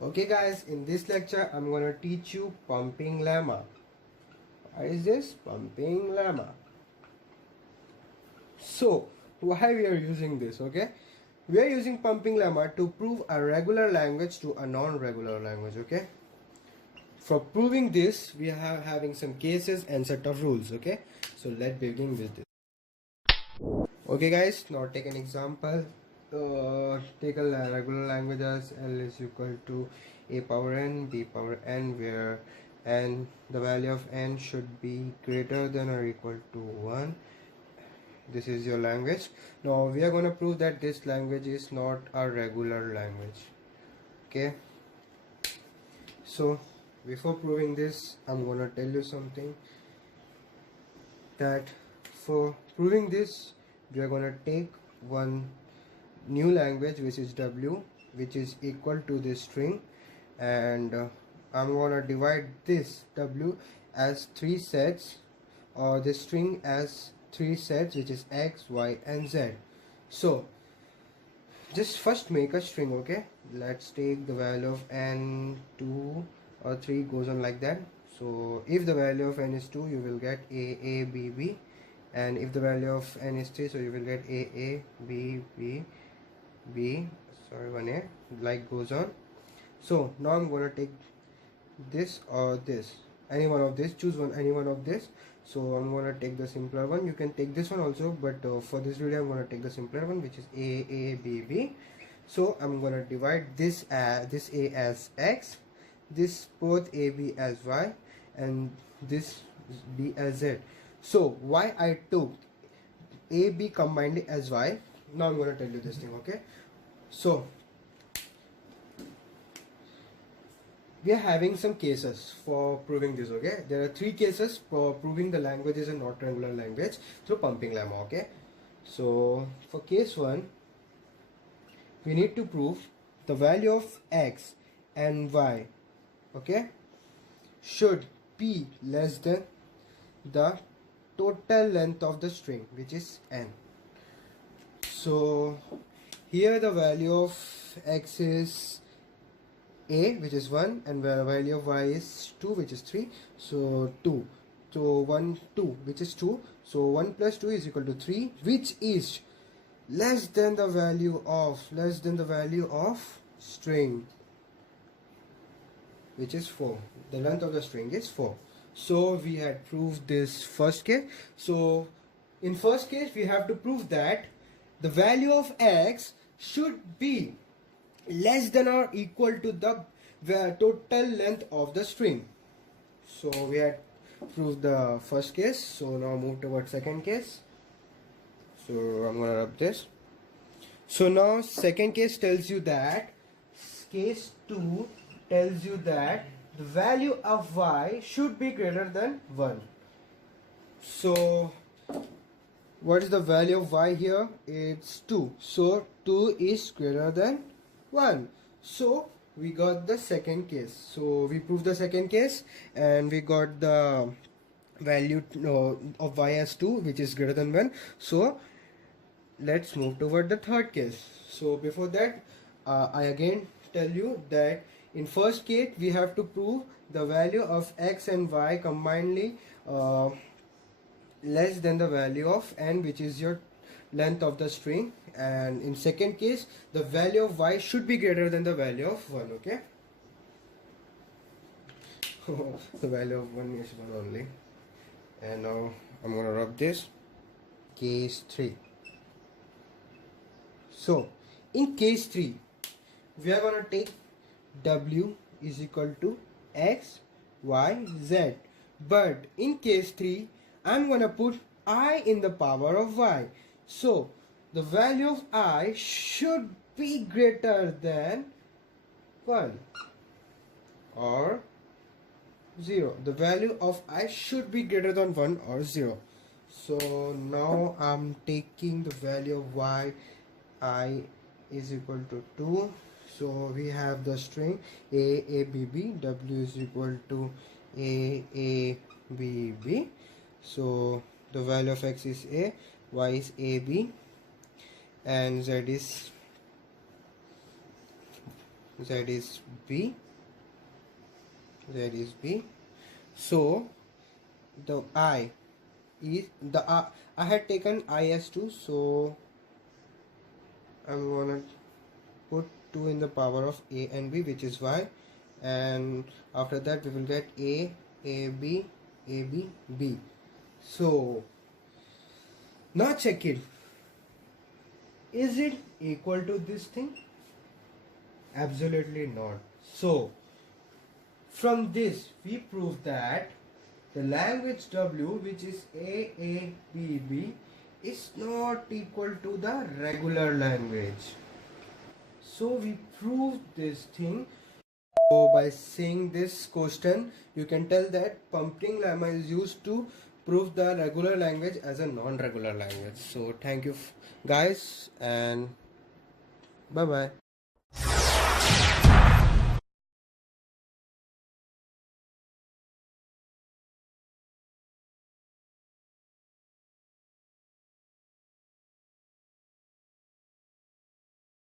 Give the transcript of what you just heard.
Okay guys, in this lecture I'm gonna teach you pumping lemma. What is this? Pumping lemma. So why we are using this? Okay, we are using pumping lemma to prove a regular language to a non-regular language. Okay, for proving this we are having some cases and set of rules. Okay, so let's begin with this. Okay guys, now take an example. Take a regular language as L is equal to a power n, b power n, where n, the value of n should be greater than or equal to 1. This is your language. Now we are going to prove that this language is not a regular language. Okay, so before proving this I'm going to tell you something, that for proving this we are going to take one new language which is w, which is equal to this string, and I'm gonna divide this w as 3 sets, or this string as 3 sets, which is x, y and z. So just first make a string. Okay, let's take the value of n 2 or 3, goes on like that. So if the value of n is 2, you will get a b b, and if the value of n is 3, so you will get a b b b, sorry, 1a, like goes on. So now I'm gonna take this or this, any one of this, choose one, any one of this. So I'm gonna take the simpler one. You can take this one also, but for this video I'm gonna take the simpler one, which is a b b. So I'm gonna divide this a as x, this both a b as y, and this b as z. So why I took a b combined as y, now I'm going to tell you this thing. Okay, so we are having some cases for proving this. Okay, there are 3 cases for proving the language is a not regular language through pumping lemma. Okay, so for case 1 we need to prove the value of x and y, okay, should be less than the total length of the string, which is n. So here the value of x is a, which is 1, and the value of y is 2, which is 3. So 2, so 1 2, which is 2. So 1 plus 2 is equal to 3, which is less than the value of string, which is 4. The length of the string is 4. So we had proved this first case. So in first case we have to prove that the value of x should be less than or equal to the total length of the string. So we had proved the first case. So now move towards second case. So I'm gonna rub this. So now second case tells you that, case 2 tells you that the value of y should be greater than 1. So what is the value of y here? It's 2. So 2 is greater than 1. So we got the second case. So we proved the second case and we got the value of y as 2, which is greater than 1. So let's move toward the third case. So before that I again tell you that in first case we have to prove the value of x and y combinedly less than the value of n, which is your length of the string, and in second case the value of y should be greater than the value of 1. Okay, the value of 1 is 1 only. And now I'm gonna rub this. Case 3. So in case 3 we are gonna take w is equal to x, y, z, but in case 3 I'm gonna put I in the power of y. So the value of I should be greater than 1 or 0. The value of I should be greater than 1 or 0. So now I'm taking the value of y, I is equal to 2. So we have the string a b b, w is equal to a b b. So the value of x is a, y is ab, and z is Z is B, Z is B. So the I is I had taken I as 2, so I'm gonna put 2 in the power of A and B, which is Y, and after that we will get A, B, B. So now check it. Is it equal to this thing? Absolutely not. So from this we prove that the language W, which is AABB, is not equal to the regular language. So we proved this thing. So by seeing this question, you can tell that pumping lemma is used to prove the regular language as a non-regular language. So thank you guys, and bye bye.